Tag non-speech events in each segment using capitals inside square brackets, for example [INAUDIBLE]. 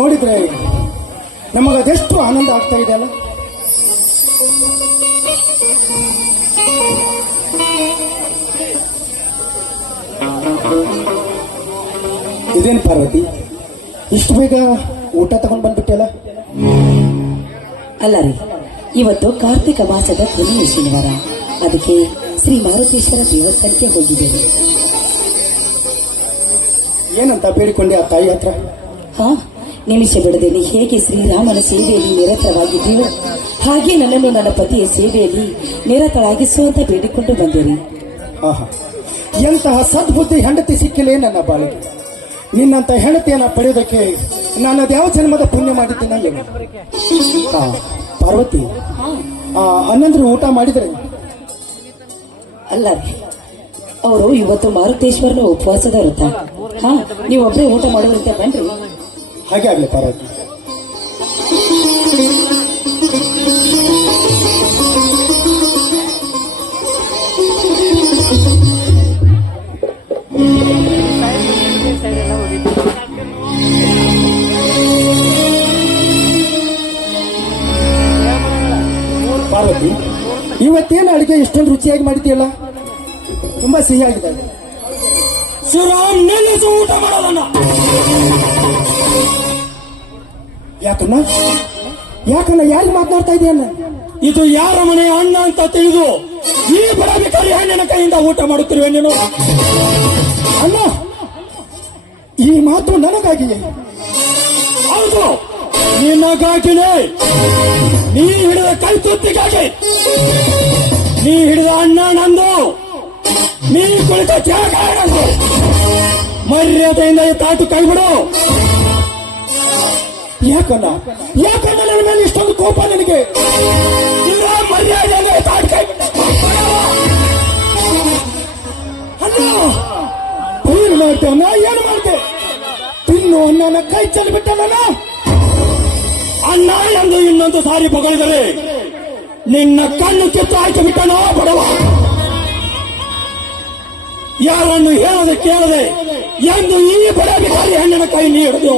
ನೋಡಿದ್ರೆ ನಮಗದೆಷ್ಟು ಆನಂದ ಆಗ್ತಾ ಇದೆ ಅಲ್ಲ? ಇದೇನು ಪಾರ್ವತಿ? ಇಷ್ಟು ಬೇಗ ಊಟ ತಗೊಂಡ್ ಬಂದ್ಬಿಟ್ಟಲ್ಲ? ಅಲ್ಲ ರೀ ಇವತ್ತು ಕಾರ್ತಿಕ ಮಾಸದ ಕೊನೆಯ ಶನಿವಾರ. ಅದಕ್ಕೆ ಶ್ರೀ ಮಾರುತೇಶ್ವರ ದೇವಸ್ಥಾನಕ್ಕೆ ಹೋಗಿದ್ದೇವೆ. ಏನಂತ ಬೇಡಿಕೊಂಡೆ ಆ ತಾಯಿ ಹತ್ರ? ಹಾ ನಿಮಿಷ ಬಿಡದೇನೆ ಹೇಗೆ ಶ್ರೀರಾಮನ ಸೇವೆಯಲ್ಲಿ ನಿರತವಾಗಿದ್ದೀವೋ ಹಾಗೆ ನನ್ನನ್ನು ನನ್ನ ಪತಿಯ ಸೇವೆಯಲ್ಲಿ ನಿರತರಾಗಿಸು ಅಂತ ಬೇಡಿಕೊಂಡು ಬಂದೇನೆ. ಆಹಾ ಎಂತಹ ಸದ್ಬುದ್ಧಿ ಹೆಂಡತಿ ಸಿಕ್ಕಿಲ್ಲೇ ನನ್ನ ಬಾಳಿಗೆ ನಿನ್ನಂತ ಹೆಂಡತಿಯನ್ನ ಪಡೆಯೋದಕ್ಕೆ ನಾನು ಅದ್ಯಾವ ಜನ್ಮದ ಪುಣ್ಯ ಮಾಡಿದ್ದೇನೆ ಪಾರ್ವತಿ ಆ ಅಣ್ಣಂದ್ರು ಊಟ ಮಾಡಿದ್ರೆ? ಅಲ್ಲ ಅವರು ಇವತ್ತು ಮಾರುತೇಶ್ವರನ ಉಪವಾಸದ ವೃತ್ತ ಹಾ ನೀವೊಬ್ಬರೇ ಊಟ ಮಾಡೋದಂತೆ ಬನ್ರಿ. ಹಾಗೆ ಆಗ್ಲಿ ಪಾರ್ವತಿ ಪಾರ್ವತಿ, ಇವತ್ತೇನು ಅಡುಗೆ ಇಷ್ಟೊಂದು ರುಚಿಯಾಗಿ ಮಾಡಿದೆಯಲ್ಲ ತುಂಬಾ ಸಿಹಿಯಾಗಿದೆ. ಸುರಾಮ್ ನಿಲ್ಲಿಸು ಊಟ ಮಾಡೋದನ್ನ. ಯಾಕನ್ನ ಯಾಕನ್ನ ಯಾರು ಮಾತನಾಡ್ತಾ ಇದೆಯನ್ನ ಇದು ಯಾರ ಮನೆ ಅಣ್ಣ ಅಂತ ತಿಳಿದು ಈ ಬಡಬಿಕಾರಿ ಹಣ್ಣಿನ ಕೈಯಿಂದ ಊಟ ಮಾಡುತ್ತಿರುವೆ ನೀನು ಅಣ್ಣ ಈ ಮಾತು ನನಗಾಗಿ ಹೌದು ನಿನ್ನಗಾಗಿನೇ ನೀ ಹಿಡಿದ ಕೈ ತುತ್ತಿಗಾಗಿ ನೀ ಹಿಡಿದ ಅಣ್ಣ ನಂದು. ನೀ ಕುಳಿತ ಜಾಗ ಮರ್ಯಾದೆಯಿಂದ ಈ ತಾಟು ಕೈ ಬಿಡು ಯಾಕನ್ನ ಯಾಕಂದ್ರೆ ನನ್ನ ಮೇಲೆ ಇಷ್ಟೊಂದು ಕೋಪ ನಿನಗೆ? ಇಲ್ಲ ಬಿಡು ಅಣ್ಣ, ಏನು ಮಾಡ್ತೆ ಅಣ್ಣ? ಏನು ಮಾಡ್ತೇವೆ ತಿನ್ನು ಅಣ್ಣನ ಕೈ ಚೆಲ್ಬಿಟ್ಟಲ್ಲ ಅಣ್ಣ, ಎಂದು ಇನ್ನೊಂದು ಸಾರಿ ಬಗಳಿದರೆ ನಿನ್ನ ಕಣ್ಣು ಕಿತ್ತು ಹಾಕಿ ಬಿಟ್ಟನೋ ಬಡವ? ಯಾರನ್ನು ಹೇಳದೆ ಕೇಳದೆ ಎಂದು ಈ ಬಡವಿಕಾರಿ ಹೆಣ್ಣಿನ ಕೈ ನೀ ಹಿಡಿದು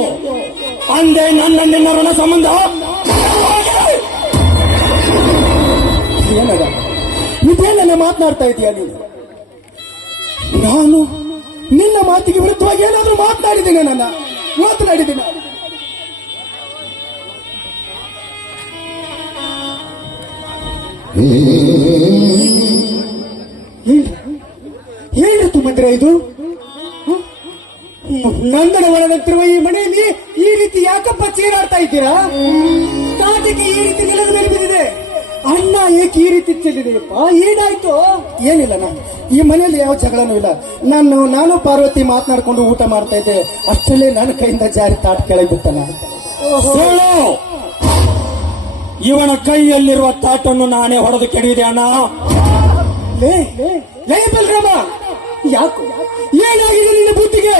ಅಂದೇ ನನ್ನ ನಿನ್ನ ಋಣ ಸಂಬಂಧ ಏನದ ಇದೇನನ್ನ ಮಾತನಾಡ್ತಾ ಇದೀಯ ನೀನು? ನಾನು ನಿನ್ನ ಮಾತಿಗೆ ವಿರುದ್ಧವಾಗಿ ಏನಾದರೂ ಮಾತನಾಡಿದ್ದೇನೆ ನನ್ನ? ಮಾತನಾಡಿದ್ದೇನೆ ಏನು ಮಂದಿರ ಇದು? ನಂದನ ಒಳಗಂತಿರುವ ಈ ಮನೆಯಲ್ಲಿ ಯಾಕಪ್ಪ ಚೀರಾಡ್ತಾ ಇದ್ದೀರಾ ತಾಟಿಗೆ ಈ ರೀತಿ ನೆಲದ ಮೇಲೆ ಬಿದ್ದಿದೆ ಅಣ್ಣ ಏಕೆ ಈ ರೀತಿ ಚೆಲ್ಲಿದೆಯಪ್ಪ ಏನಾಯ್ತು ಏನಿಲ್ಲ ನಾನು ಈ ಮನೆಯಲ್ಲಿ ಯಾವ ಜಗಳನೂ ಇಲ್ಲ ನಾನು ನಾನು ಪಾರ್ವತಿ ಮಾತನಾಡ್ಕೊಂಡು ಊಟ ಮಾಡ್ತಾ ಇದ್ದೆ ಅಷ್ಟರಲ್ಲೇ ನನ್ನ ಕೈಯಿಂದ ಜಾರಿ ತಾಟ್ ಕೆಳಗೆ ಬಿಟ್ಟ ಸುಳ್ಳು ಇವನ ಕೈಯಲ್ಲಿರುವ ತಾಟನ್ನು ನಾನೇ ಹೊಡೆದು ಕೆಡಿದೆ ಅಣ್ಣ ಲೇ ಲೇ ಬಲರಾಮ ಯಾಕೋ ಏನಾಗಿದೆ ನಿನ್ನ ಬುದ್ಧಿಗೆ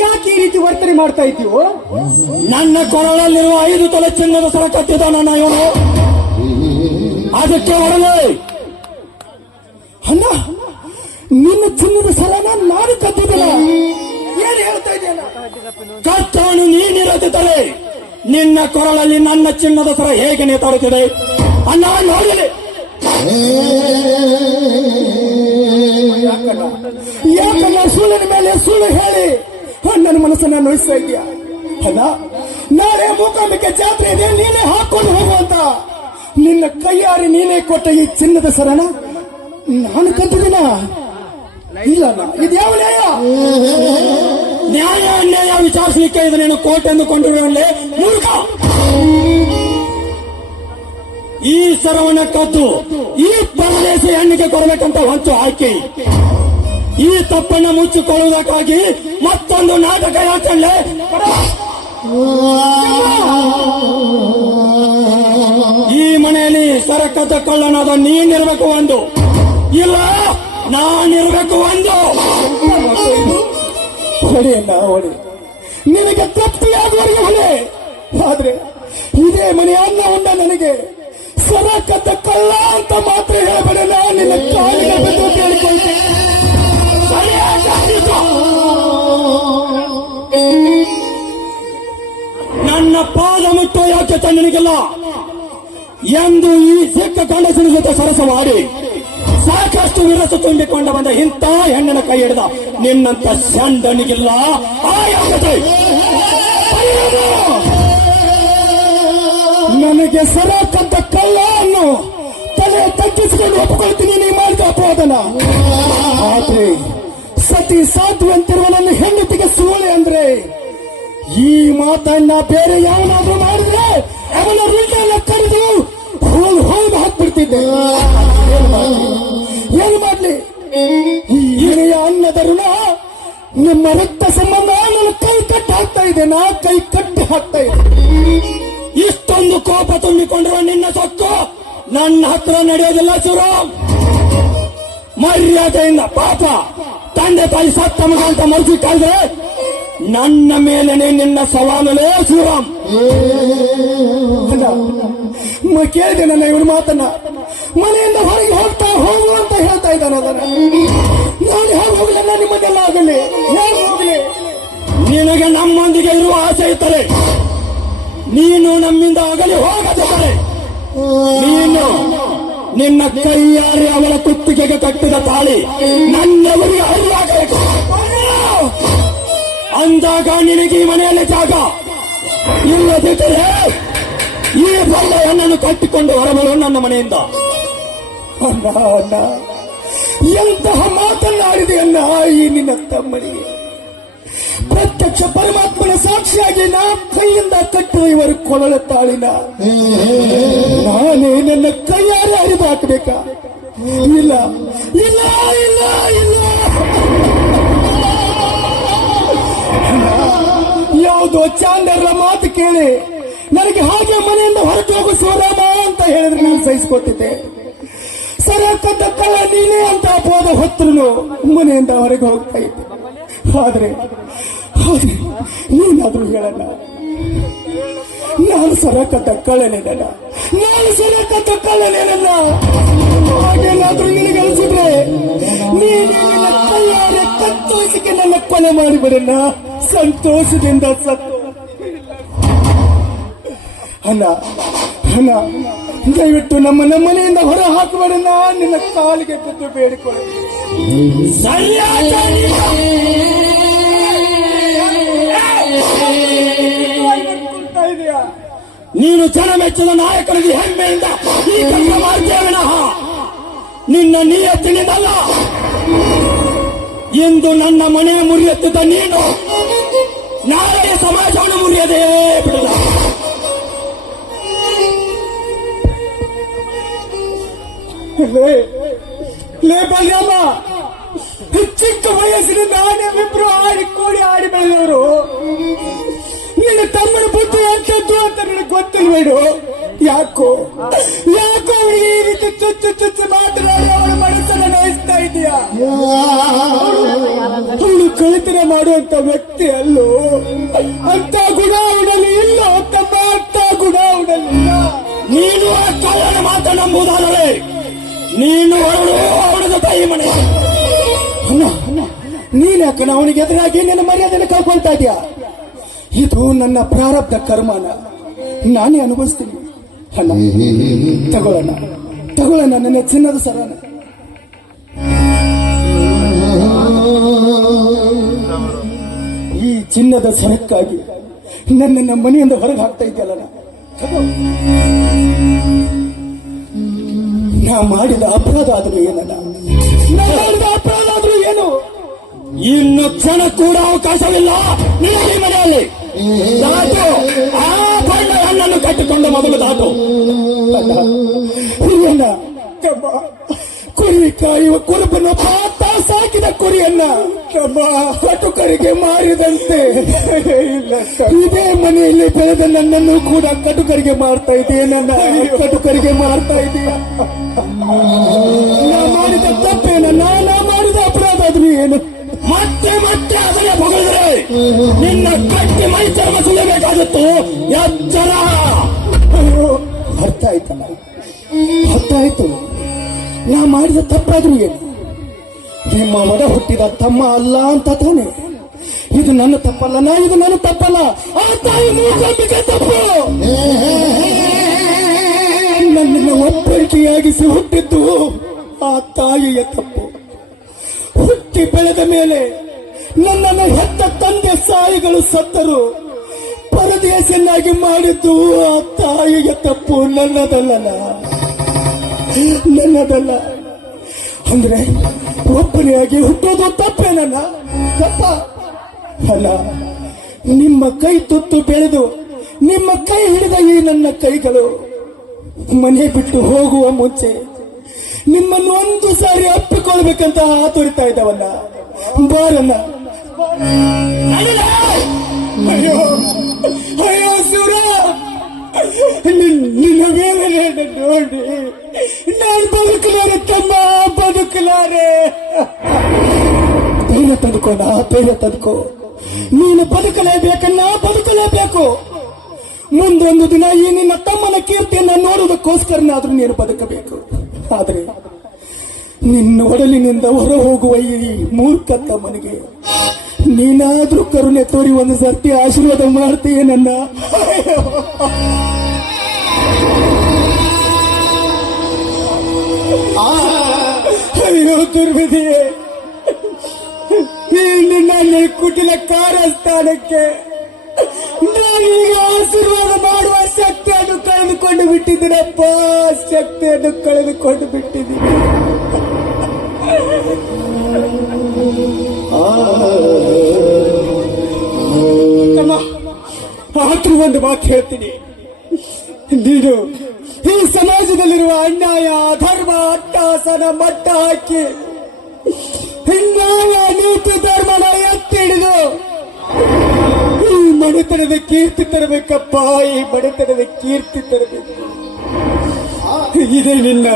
ಯಾಕೆ ಈ ರೀತಿ ವರ್ತನೆ ಮಾಡ್ತಾ ಇದ್ದೀವೋ? ನನ್ನ ಕೊರಳಲ್ಲಿರುವ ಐದು ತಲೆ ಚಿನ್ನದ ಸರ ಕತ್ತಿದಾನ ಇವನು. ಅದಕ್ಕೆ ಹೊರಗೆ. ಅಣ್ಣ, ನಿನ್ನ ಚಿನ್ನದ ಸರನ ನಾನು ಕದ್ದಿದ್ದಲ್ಲ ಏನು ಹೇಳ್ತಾ ಇದೆಯಲ್ಲ ಕತ್ತವನು ನೀನಿರದಿದ್ದರೆ ನಿನ್ನ ಕೊರಳಲ್ಲಿ ನನ್ನ ಚಿನ್ನದ ಸರ ಹೇಗೆ ನೇತಾಡುತ್ತಿದೆ? ಅಣ್ಣ ನೋಡಲಿ ಯಾಕಣ್ಣ? ಸುಳ್ಳಿನ ಮೇಲೆ ಸುಳ್ಳು ಹೇಳಿ. ನನ್ನ ಮನಸ್ಸನ್ನ ನೋಯಿಸ್ತಾ ಇದೆಯಾ ಅಲ್ಲ ನಾಳೆ ಮೂಕಾಂಬಿಕೆ ಜಾತ್ರೆ ಇದೆ, ನೀನೇ ಹಾಕೊಂಡು ಹೋಗುವಂತ ನಿನ್ನ ಕೈಯಾರಿ ನೀನೇ ಕೊಟ್ಟ ಈ ಚಿನ್ನದ ಸರನ ನಾನು ಕಂತಿದ್ದೀನ ಇಲ್ಲ ಇದ್ಯಾವ ನ್ಯಾಯ? ನ್ಯಾಯ, ಅನ್ಯಾಯ ವಿಚಾರಿಸಲಿಕ್ಕೆ ಇದು ನೀನು ಕೋರ್ಟ್ ಎಂದುಕೊಂಡಿರುವಲ್ಲೇ ಮೂರ್ಖ! ಈ ಸರವನ್ನ ಕದ್ದು ಈ ಪರದೇಶ ಹೆಣ್ಣಿಗೆ ಕೊಡಬೇಕಂತ ಹೊಂಚು ಹಾಕಿ ಈ ತಪ್ಪನ್ನು ಮುಚ್ಚಿಕೊಳ್ಳುವುದಕ್ಕಾಗಿ ಮತ್ತೊಂದು ನಾಟಕ ಯಾಕೆ ಈ ಮನೆಯಲ್ಲಿ ಸರಕದ ತಕ್ಕೊಳ್ಳೋಣದ ನೀನಿರ್ಬೇಕು ಒಂದು ಇಲ್ಲ, ನಾನಿರ್ಬೇಕು ಒಂದು ಹೊಡಿ ಅಲ್ಲ ಹೊಡಿ. ನಿನಗೆ ತೃಪ್ತಿಯಾಗುವವರೆಗೆ ಹೊಡೆ. ಆದ್ರೆ ಇದೇ ಮನೆಯನ್ನ ಉಂಡ ನನಗೆ. ಸರಕ ತಕ್ಕಲ್ಲ ಅಂತ ಮಾತ್ರ ಹೇಳಬೇಡ ನಾನು ನಿನಗಿಲ್ಲ ಎಂದು ಈ ಸಿಕ್ಕ ಗಂಡಸಿನ ಜೊತೆ ಸರಸ ಮಾಡಿ ಸಾಕಷ್ಟು ವಿರಸ ತುಂಬಿಕೊಂಡ ಬಂದ ಇಂಥ ಹೆಣ್ಣನ ಕೈ ಹಿಡಿದ ನಿನ್ನಂತ ಸಂಡನಿಗಿಲ್ಲ ನನಗೆ ಸರಕಂತ ಕಳ್ಳ ಅನ್ನು ತಲೆ ತಗ್ಗಿಸಿಕೊಂಡು ಒಪ್ಪಿಕೊಳ್ತೀನಿ ನೀ ಮಾಡಿದ ಅಪವಾದನ. ಆದ್ರೆ ಸತಿ ಸಾಧ್ವಂತಿರುವ ನನ್ನ ಹೆಂಡತಿಗೆ ಸೂಳೆ ಅಂದ್ರೆ ಈ ಮಾತನ್ನ ಬೇರೆ ಯಾವನಾದ್ರೂ ಮಾಡಿದ್ರೆ ಅವನ ರುಂಡೆಲ್ಲ ಕರೆದು ಹೋಲ್ ಹೋಗಿ ಹಾಕ್ಬಿಡ್ತಿದ್ದೆ. ಏನು ಮಾಡ್ಲಿ? ಇಳೆಯ ಅನ್ನದ ನಿಮ್ಮ ರಕ್ತ ಸಂಬಂಧ ನನ್ನ ಕೈ ಕಟ್ಟಿ ಹಾಕ್ತಾ ಇದೆ, ನಾ ಕೈ ಕಟ್ಟಿ ಹಾಕ್ತಾ ಇದೆ. ಇಷ್ಟೊಂದು ಕೋಪ ತುಂಬಿಕೊಂಡಿರುವ ನಿನ್ನ ಸೊಕ್ಕು, ನನ್ನ ಹತ್ರ ನಡೆಯೋದಿಲ್ಲ ಶಿವರಾಮ್ ಮರ್ಯಾದೆಯಿಂದ ಪಾಪ, ತಂದೆ ತಾಯಿ ಸತ್ತ ಮಗ ಅಂತ ಕಾಯ್ದ್ರೆ ನನ್ನ ಮೇಲೆನೆ ನಿನ್ನ ಸವಾಲೇ ಶಿವರಾಮ್ ಅಲ್ಲ ಮ- ಕೇಳಿದೆ ನನ್ನ ಇವನು ಮಾತನ್ನ. ಮನೆಯಿಂದ ಹೊರಗೆ ಹೋಗ್ತಾ ಹೋಗು ಅಂತ ಹೇಳ್ತಾ ಇದ್ದಾನೆ ನಾನು ಹೇಗೆ ಹೋಗಲಿಲ್ಲ ನಿಮ್ಮದೆಲ್ಲ ಆಗಲಿ ನಿನಗೆ ನಮ್ಮೊಂದಿಗೆ ಇರುವ ಆಸೆ ಇದ್ದರೆ, ನೀನು ನಮ್ಮಿಂದ ಆಗಲಿ ಹೋಗದಿದ್ದರೆ, ನೀನು ನಿನ್ನ ಕೈಯಾರಿ ಅವರ ಕುತ್ತಿಗೆಗೆ ಕಟ್ಟಿದ ತಾಳಿ ನನ್ನವರಿಗೆ ಅರಿವಾಗಬೇಕು. ಅಂದಾಗ ನಿನಗೆ ಈ ಮನೆಯಲ್ಲಿ ಜಾಗ. ಇಲ್ಲದಿದ್ದರೆ ಈ ಬಳ್ಳೆಯನ್ನನ್ನು ಕಟ್ಟಿಕೊಂಡು ಹೊರಬರು ನನ್ನ ಮನೆಯಿಂದ. ಅಣ್ಣ ಅಣ್ಣ, ಎಂತಹ ಮಾತನ್ನಾಡಿದೆ ಅಣ್ಣ ಈ ನಿನ್ನ ತಮ್ಮನಿಗೆ. ಪ್ರತ್ಯಕ್ಷ ಪರಮಾತ್ಮನ ಸಾಕ್ಷಿಯಾಗಿ ನಾ ಕೈಯಿಂದ ಕಟ್ಟುವ ಇವರು ಕೊಳಲ ತಾಳಿನ. ನಾನೇ ನನ್ನ ಕೈಯಾರೆ ಅರಿದು ಹಾಕಬೇಕಾ? ಇಲ್ಲ ಇಲ್ಲ ಇಲ್ಲ ಇಲ್ಲ. ಯಾವುದೋ ಚಾಂದರ ಮಾತು ಕೇಳಿ ನನಗೆ ಹಾಗೆ ಮನೆಯಿಂದ ಹೊರಟು ಹೋಗು ಶಿವರಾಮ ಅಂತ ಹೇಳಿದ್ರೆ ನಾನು ಸಹಿಸಿಕೊಟ್ಟಿದ್ದೆ. ಸರಕದ್ದ ಕಳ್ಳ ನೀನೇ ಅಂತ ಅಪವಾದ ಹೊತ್ತರು ಮನೆಯಿಂದ ಹೊರಗೆ ಹೋಗ್ತಾ ಇದ್ದೆ. ಆದ್ರೆ ನೀನಾದ್ರೂ ಹೇಳಲ್ಲ. ನಾನು ಸರಕದ್ದ ಕಳ್ಳನೇನಲ್ಲ ನಾನು ಸರಕದ್ದ ಕಳ್ಳನೇನಲ್ಲ ಹಾಗೇನಾದ್ರೂ ನಿನಗೆ ಅನಿಸಿದ್ರೆ ನೀನು ನಿನ್ನ ಕೈಯಾರೆ ಕತ್ತೋಸಿಗೆ ನನ್ನ ಕೊಲೆ ಮಾಡಿಬಿಡಣ್ಣ. ಸಂತೋಷದಿಂದ ಸತ್ತು ಅಣ್ಣ ಅಣ್ಣ, ದಯವಿಟ್ಟು ನಮ್ಮ ನಮ್ಮನೆಯಿಂದ ಹೊರ ಹಾಕಬೇಡಣ್ಣ ನಿನ್ನ ಕಾಲಿಗೆ ಬಿದ್ದು ಬೇಡಿಕೊಳ್ಳಿ. ನೀನು ಜನ ಮೆಚ್ಚಿನ ನಾಯಕನಿಗೆ ಹೆಮ್ಮೆಯಿಂದ ಈ ಕೆಲಸ ಮಾಡ್ತೇವೆ ನಿನ್ನ ನಿಯತ್ತಿನಿಂದಲ್ಲ. ಎಂದು ನನ್ನ ಮನೆ ಮುರಿಯುತ್ತಿದ್ದ ನೀನು ನಾಳೆ ಸಮಾಜವನ್ನು ಮುರಿಯದೇ ಬಿಡಲ್ಲ ಲೇಬಲ್ಯಮ್ಮ ಚಿಕ್ಕ ವಯಸ್ಸಿನಿಂದ ನಾವಿಬ್ರು ಆಡಿ ಕೋಳಿ ಆಡಿ ಬೆಳೆದವರು. ನಿನ್ನ ತಮ್ಮನ ಬುದ್ಧಿ ಎಂತದ್ದು ಅಂತ ನಿನಗೆ ಗೊತ್ತಿಲ್ಬೇಡು ಯಾಕೋ ಯಾಕೋ ಈ ರೀತಿ ಚುಚ್ಚು ಚುಚ್ಚು ಮಾತನಾಡಿ ಅವಳ ಮನಸ್ಸನ್ನ ನೋಯಿಸ್ತಾ ಇದೀಯಾ? ಅವಳು ಕಳಿತನ ಮಾಡುವಂತ ವ್ಯಕ್ತಿ ಅಲ್ಲೋ ಅಂತ ಗುಣ ಇಲ್ಲ ತಮ್ಮ ಅಂತ ಗುಣ ನೀನು ಆ ಕಳ್ಳನ ಮಾತ್ರ ನಂಬುದಾದರೆ ನೀನು ಅವಳು ಅವಳ ತಾಯಿ ಮನೆ ಅಣ್ಣ ನೀನ್ಯಾಕನ ಅವನಿಗೆ ಎದುರಾಗಿ ನಿನ್ನ ಮರ್ಯಾದೆನ ಕಳ್ಕೊಳ್ತಾ ಇದೀಯಾ? ಇದು ನನ್ನ ಪ್ರಾರಬ್ಧ ಕರ್ಮನ. ನಾನೇ ಅನುಭವಿಸ್ತೀನಿ. ಅಣ್ಣ ತಗೊಳ್ಳೋಣ ತಗೊಳ್ಳೋಣ ನನ್ನ ಚಿನ್ನದ ಸರನ. ಚಿನ್ನದ ಸರಕ್ಕಾಗಿ ನನ್ನ ಮನೆಯಿಂದ ಹೊರಗೆ ಹಾಕ್ತಾ ಇದ್ದಲ್ಲ ನಾ ಮಾಡಿದ ಅಪರಾಧ ಆದ್ರೂ ಏನಲ್ಲ ಅಪರಾಧ ಆದ್ರೂ ಏನು? ಇನ್ನು ಕ್ಷಣ ಕೂಡ ಅವಕಾಶವಿಲ್ಲ. ನಿನಗೆ ಈ ಮನೆಯಲ್ಲಿ. ಆ ಕಟ್ಟಿಕೊಂಡ ಮೊದಲು ದಾಟು. ಕುರಿ ಕಾಯುವ ಕುರುಬನ ಆತ ಸಾಕಿದ ಕುರಿಯನ್ನ ಕಟುಕರಿಗೆ ಮಾರಿದಂತೆ. ಇದೇ ಮನೆಯಲ್ಲಿ ಬೆಳೆದ ನನ್ನನ್ನು ಕೂಡ ಕಟುಕರಿಗೆ ಮಾರ್ತಾ ಇದೆಯೇ ನನ್ನ? ಕಟುಕರಿಗೆ ಮಾರ್ತಾ ಇದೆಯಾ? ನಾ ಮಾಡಿದ ತಪ್ಪೇನ? ನಾ ಮಾಡಿದ ಅಪರಾಧ ಆದ್ರೂ ಏನು? ಮತ್ತೆ ಮತ್ತೆ ಅದನ್ನ ಮುಗಿದ್ರೆ ನಿನ್ನ ಕಟ್ಟಿ ಮೈ ಚರ್ಮ ಎಚ್ಚರ. ಅರ್ಥ ಆಯ್ತಲ್ಲ? ಅರ್ಥ ಆಯ್ತು. ನಾ ಮಾಡಿದ ತಪ್ಪಾದ್ರೂ ಏನು? ನಿಮ್ಮ ಒಡ ಹುಟ್ಟಿದ ತಮ್ಮ ಅಲ್ಲ ಅಂತ ತಾನೆ. ಇದು ನನ್ನ ತಪ್ಪಲ್ಲ, ನಾ ಇದು ನನ್ನ ತಪ್ಪಲ್ಲ. ಆ ತಾಯಿ ಮೂಕಾಂಬಿಕೆ ತಪ್ಪು. ನನ್ನ ಒಬ್ಬರಿಕೆಯಾಗಿಸಿ ಹುಟ್ಟಿದ್ದು ಆ ತಾಯಿಯ ತಪ್ಪು. ಹುಟ್ಟಿ ಬೆಳೆದ ಮೇಲೆ ನನ್ನನ್ನು ಹೆತ್ತ ತಂದೆ ಸಾಯಿಗಳು ಸತ್ತರು. ಪರದೇಶನ್ನಾಗಿ ಮಾಡಿದ್ದು ಆ ತಾಯಿಯ ತಪ್ಪು ನನ್ನದಲ್ಲ ನನ್ನದಲ್ಲ. ಅಂದ್ರೆ ಒಬ್ಬನೆಯಾಗಿ ಹುಟ್ಟೋದು ತಪ್ಪೇ ನನ್ನ. ತಪ್ಪ. ಅಲ್ಲ, ನಿಮ್ಮ ಕೈ ತುತ್ತು ಬೆಳೆದು, ನಿಮ್ಮ ಕೈ ಹಿಡಿದ ಈ ನನ್ನ ಕೈಗಳು ಮನೆ ಬಿಟ್ಟು ಹೋಗುವ ಮುಂಚೆ ನಿಮ್ಮನ್ನು ಒಂದು ಸಾರಿ ಅಪ್ಪಿಕೊಳ್ಬೇಕಂತ ಆತುರಿತಾ ಇದ್ದಾವಲ್ಲ. ಬಾರನ್ನ ಅಯ್ಯೋ ಅಯ್ಯೋ ನಿನ್- ನಿನ್ನ ಮೇಲೆ ನೋಡಿ ನಾನು ಬದುಕಲಾರೆ ತಮ್ಮ ಬದುಕಲಾರೆ ಧೈರ್ಯ ತಂದುಕೋ, ನಾ ಧೈರ್ಯ ತಂದುಕೋ. ನೀನು ಬದುಕಲೇಬೇಕನ್ನ ಬದುಕಲೇಬೇಕು. ಮುಂದೊಂದು ದಿನ ಈ ನಿನ್ನ ತಮ್ಮನ ಕೀರ್ತಿಯನ್ನ ನೋಡುವುದಕ್ಕೋಸ್ಕರನಾದ್ರೂ ನೀನು ಬದುಕಬೇಕು. ಆದ್ರೆ, ನಿನ್ನ ಒಡಲಿನಿಂದ ಹೊರ ಹೋಗುವ ಈ ಮೂರ್ಖ ತಮ್ಮನಿಗೆ ನೀನಾದ್ರೂ ಕರುಣೆ ತೋರಿ ಒಂದು ಸರ್ತಿ ಆಶೀರ್ವಾದ ಮಾಡ್ತೀಯ ನನ್ನ. ಅಯ್ಯೋ ದುರ್ವಿಧಿಯೇ ನನ್ನ ಕುಟಿಲ ಕಾರಸ್ಥಾನಕ್ಕೆ ನಾನೀಗ ಆಶೀರ್ವಾದ ಮಾಡುವ ಶಕ್ತಿಯನ್ನು ಕಳೆದುಕೊಂಡು ಬಿಟ್ಟಿದ್ದೀನಪ್ಪ ಶಕ್ತಿಯನ್ನು ಕಳೆದುಕೊಂಡು ಬಿಟ್ಟಿದ್ದೀನಿ ಆದ್ರೂ ಒಂದು ಮಾತು ಹೇಳ್ತೀನಿ ನೀನು ಈ ಸಮಾಜದಲ್ಲಿರುವ ಅನ್ಯಾಯ, ಧರ್ಮ, ಅಟ್ಟಾಸನ, ಮಟ್ಟ ಹಾಕಿ ನ್ಯಾಯ ನೀತಿ ಧರ್ಮನ ಎತ್ತಿಡಿದು ಈ ಮಣಿತನದ ಕೀರ್ತಿ ತರಬೇಕಪ್ಪ, ಈ ಮಣಿತನದ ಕೀರ್ತಿ ತರಬೇಕು. ಇದೇ ನಿನ್ನ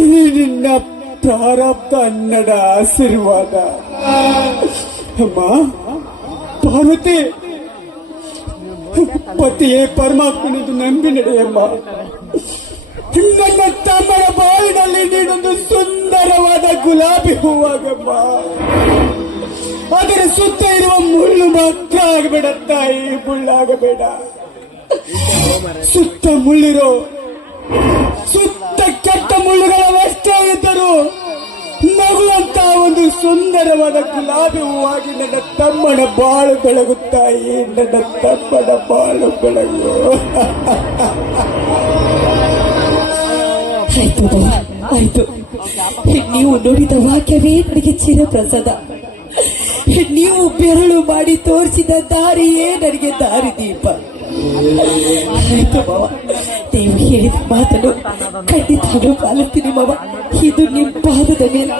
ಇದೇ ನಿನ್ನ ಪ್ರಾರಬ್ಧ ಅನ್ನಡ ಆಶೀರ್ವಾದ. ಅಮ್ಮ, ಪಾರ್ವತಿ, ಪತಿಯೇ ಪರಮಾತ್ಮನಿದು ನಂಬಿ ನಡೆಯಮ್ಮ ತಮ್ಮನ ಬಾಯಿನಲ್ಲಿ ನೀಡೊಂದು ಸುಂದರವಾದ ಗುಲಾಬಿ ಹೂವಾಗಮ್ಮ. ಅದರ ಸುತ್ತ ಇರುವ ಮುಳ್ಳು ಮಾತ್ರ ಆಗಬೇಡ ತಾಯಿ ಮುಳ್ಳಾಗಬೇಡ. ಸುತ್ತ ಮುಳ್ಳಿರೋ, ಸುತ್ತ ಕೆಟ್ಟ ಮುಳ್ಳುಗಳ ವ್ಯವಸ್ಥೆ ಇದ್ದರು ನಗುವಂತ ಒಂದು ಸುಂದರವಾದ ಗುಲಾಬಿ ಹೂವಾಗಿ ನನ್ನ ತಮ್ಮನ ಬಾಳು ಬೆಳಗುತ್ತಾಯಿ ನನ್ನ ತಮ್ಮನ ಬಾಳು ಬೆಳಗು. [LAUGHS] ಆಯ್ತು ಆಯ್ತು. ನೀವು ನುಡಿದ ವಾಕ್ಯವೇ ನನಗೆ ಚಿರಪ್ರಸಾದ. ನೀವು ಬೆರಳು ಮಾಡಿ ತೋರಿಸಿದ ದಾರಿಯೇ ನನಗೆ ದಾರಿ ದೀಪ ಆಯ್ತು ಬಾವ ನೀವು ಹೇಳಿದ ಮಾತನ್ನು ಖಂಡಿತ ಪಾಲಿಸ್ತೀನಿ ಮಾವ. ಇದು ನಿಮ್ಮ ಪಾದದ ಮೇಲೆ.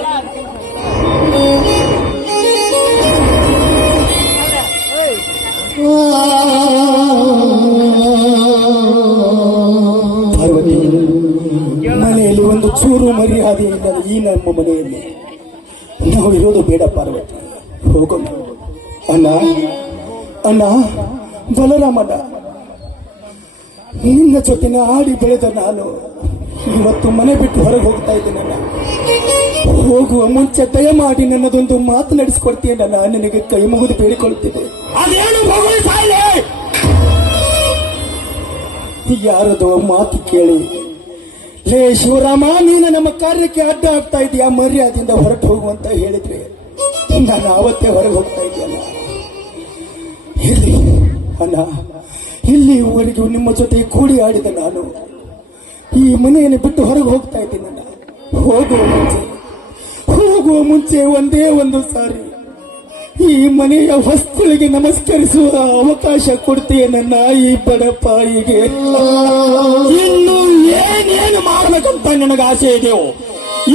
ಪಾರ್ವತಿ ಚೂರು ಮರ್ಯಾದೆ ಇಲ್ಲದ ಈ ನಮ್ಮ ಮನೆಯಲ್ಲಿ ನಾವು ಇರೋದು ಬೇಡ ಪಾರ್ವತಿ ಹೋಗೋಣ. ಅಣ್ಣ ಅಣ್ಣ ಬಲರಾಮಣ್ಣ. ನಿನ್ನ ಜೊತೆನ ಆಡಿ ಬೆಳೆದ ನಾನು ಇವತ್ತು ಮನೆ ಬಿಟ್ಟು ಹೊರಗೆ ಹೋಗ್ತಾ ಇದ್ದೇನೆ ಹೋಗುವ ಮುಂಚೆ ದಯಮಾಡಿ ನನ್ನದೊಂದು ಮಾತು ನಡೆಸಿಕೊಡ್ತೀಯಣ್ಣ ನಿನಗೆ ಕೈ ಮುಗಿದು ಬೇಡಿಕೊಳ್ಳುತ್ತಿದ್ದೆ. ಯಾರದೋ ಮಾತು ಕೇಳಿ ಲೇ ಶಿವರಾಮ ನೀನು ನಮ್ಮ ಕಾರ್ಯಕ್ಕೆ ಅಡ್ಡ ಆಗ್ತಾ ಇದೆಯಾ? ಮರ್ಯಾದೆಯಿಂದ ಹೊರಟು ಹೋಗುವಂತ ಹೇಳಿದ್ರೆ ನಾನು ಆವತ್ತೇ ಹೊರಗೆ ಹೋಗ್ತಾ ಇದೆಯಲ್ಲ? ಇಲ್ಲಿ ಅಣ್ಣ ಇಲ್ಲಿವರೆಗೂ ನಿಮ್ಮ ಜೊತೆ ಕೂಡಿ ಆಡಿದ ನಾನು. ಈ ಮನೆಯನ್ನು ಬಿಟ್ಟು ಹೊರಗೆ ಹೋಗ್ತಾ ಇದ್ದೀನಿ ಅಣ್ಣ. ಹೋಗುವ ಮುಂಚೆ ಹೋಗುವ ಮುಂಚೆ ಒಂದೇ ಒಂದು ಸಾರಿ ಈ ಮನೆಯ ವಸ್ತುಗಳಿಗೆ ನಮಸ್ಕರಿಸುವ ಅವಕಾಶ ಕೊಡ್ತೀಯ ನನ್ನ ಈ ಬಡಪಾಯಿಗೆ. ಇನ್ನು ಏನೇನು ಮಾಡ್ಬೇಕಂತ ನನಗೆ ಆಸೆ ಇದೆಯೋ?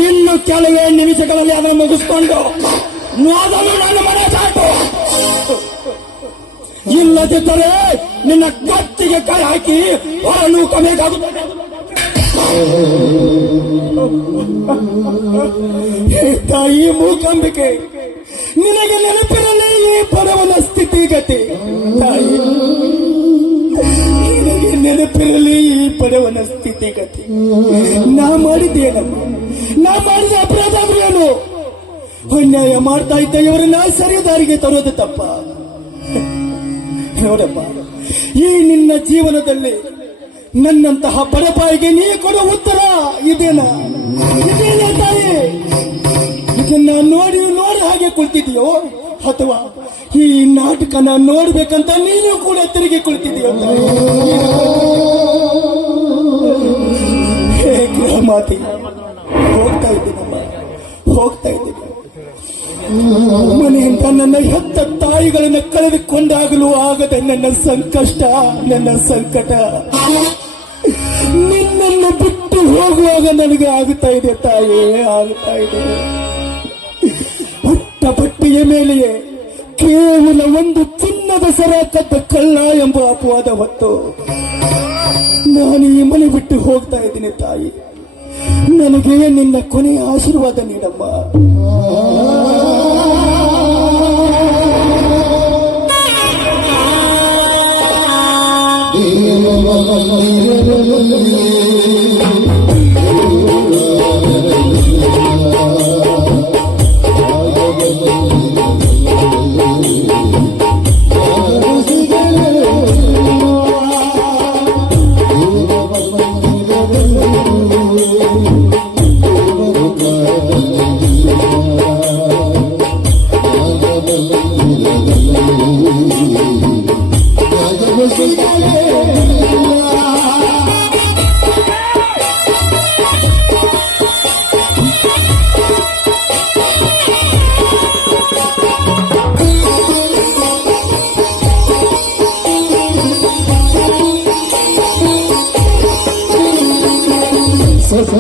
ಇನ್ನು ಕೆಲವೇ ನಿಮಿಷಗಳಲ್ಲಿ ಅದನ್ನು ಮುಗಿಸ್ಕೊಂಡು ಮೊದಲು ನನ್ನ ಮನೆ ಸಾಕು. ಇಲ್ಲದಿದ್ದರೆ ನಿನ್ನ ಕತ್ತಿಗೆ ಕೈ ಹಾಕಿ ಹೊರನು ತಾಯಿ ಮೂಕಂಬಿಕೆ ನಿನಗೆ ನೆನಪಿರಲಿ ಈ ಬಡವನ ಸ್ಥಿತಿಗತಿ. ಬಡವನ ಸ್ಥಿತಿಗತಿ. ನಾ ಮಾಡಿದ್ದೇನಮ್ಮ ನಾ ಮಾಡಿದ ಅಪರಾಧ ಅಂದ್ರೆ ಏನು ಅನ್ಯಾಯ ಮಾಡ್ತಾ ಇದ್ದ ಇವರನ್ನ ಸರಿ ದಾರಿಗೆ ತರೋದು ತಪ್ಪ. ನೋಡಪ್ಪ, ಈ ನಿನ್ನ ಜೀವನದಲ್ಲಿ ನನ್ನಂತಹ ಬಡಪಾಯಿಗೆ ನೀ ಕೊಡೋ ಉತ್ತರ ಇದೇನಾ? ಇದೇನ ತಾಯಿ? ಇದನ್ನ ನೋಡಿ ನೋಡಿ ಹಾಗೆ ಕುಳಿತಿದೆಯೋ ಅಥವಾ ಈ ನಾಟಕನ ನೋಡ್ಬೇಕಂತ ನೀನು ಕೂಡ ತಿರುಗಿ ಕುಳಿತಿದೆಯೋ ಗೃಹಮಾತಿ ಹೋಗ್ತಾ ಇದ್ದೀನಮ್ಮ. ಹೋಗ್ತಾ ಇದ್ದೀನಿ ಮನೆಯಿಂದ ನನ್ನ ಹೆತ್ತ ತಾಯಿಗಳನ್ನು ಕಳೆದುಕೊಂಡಾಗಲೂ ಆಗದೆ ನನ್ನ ಸಂಕಷ್ಟ, ನನ್ನ ಸಂಕಟ. ನಿನ್ನನ್ನು ಬಿಟ್ಟು ಹೋಗುವಾಗ ನನಗೆ ಆಗುತ್ತಾ ಇದೆ ತಾಯಿ ಆಗುತ್ತಾ ಇದೆ. ಪಟ್ಟ ಪಟ್ಟಿಯ ಮೇಲೆಯೇ ಕೇವಲ ಒಂದು ಚಿನ್ನದ ಸರ ಕದ್ದ ಕಳ್ಳ ಎಂಬ ಅಪವಾದ ಹೊತ್ತು ನಾನು ಈ ಮನೆ ಬಿಟ್ಟು ಹೋಗ್ತಾ ಇದ್ದೀನಿ ತಾಯಿ. ನನಗೆ ನಿನ್ನ ಕೊನೆಯ ಆಶೀರ್ವಾದ ನೀಡಮ್ಮ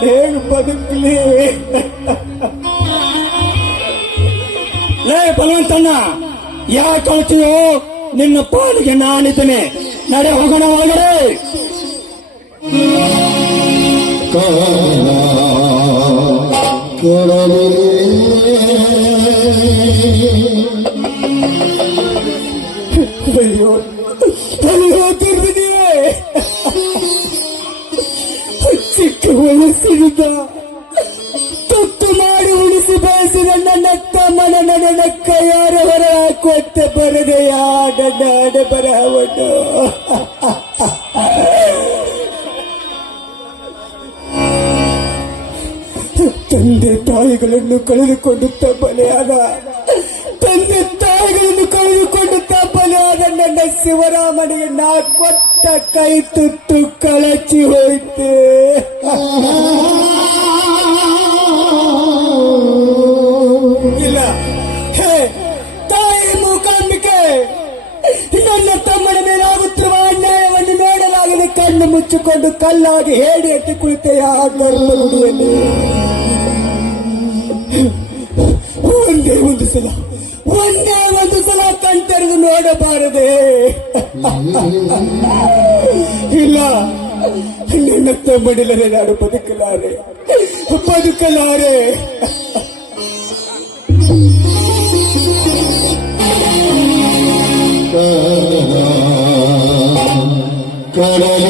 ನಾನು ಹೇಗೆ ಬದುಕಲಿ? ಲೇ ಬಲವಂತಣ್ಣ ಯಾಕೆ ಕಳ್ತೀಯೋ ನಿನ್ನ ಪಾಲಿಗೆ ನಾನಿದ್ದೇನೆ. ನಡೆ ಹೋಗೋಣ ಒಳಗಡೆ ಅಯ್ಯೋ ವಯಸ್ಸಿನಿಂದ ತುತ್ತು ಮಾಡಿ ಉಳಿಸಿ ಬಯಸಿದ ನನ್ನ ತಮ್ಮನ ನನ್ನ ಕೈಯಾರ ಹೊರ ಕೊಟ್ಟ ಬರದೆಯ ನನ್ನ ಬರಹವನು ತಂದೆ ತಾಯಿಗಳನ್ನು ಕಳೆದುಕೊಂಡುತ್ತ ಬಲೆಯಾದ, ತಂದೆ ತಾಯಿಗಳನ್ನು ಕಳೆದುಕೊಂಡುತ್ತ ಬಲೆಯಾದ ನನ್ನ ಶಿವರಾಮನಿಗೆ ನಾ ಕೊಟ್ಟ ಕೈ ತುತ್ತು ಕಳಚಿ ಮುಚ್ಚಿಕೊಂಡು ಕಲ್ಲಾಗಿ ಹೇಳಿ ಎತ್ತಿ ಕುಳಿತೆಯ ಗರ್ಭಗುಡಿಯಲ್ಲಿ ಒಂದೇ ಒಂದು ಸಲ, ಒಂದೇ ಒಂದು ಸಲ ಕಂಠರಿದು ನೋಡಬಾರದೆ. ಇಲ್ಲ, ನಿನ್ನ ತಮ್ಮಡಿಲರೆ ನಾನು ಬದುಕಲಾರೆ ಬದುಕಲಾರೆ. ಅಂಬಲಿಸಿದೆ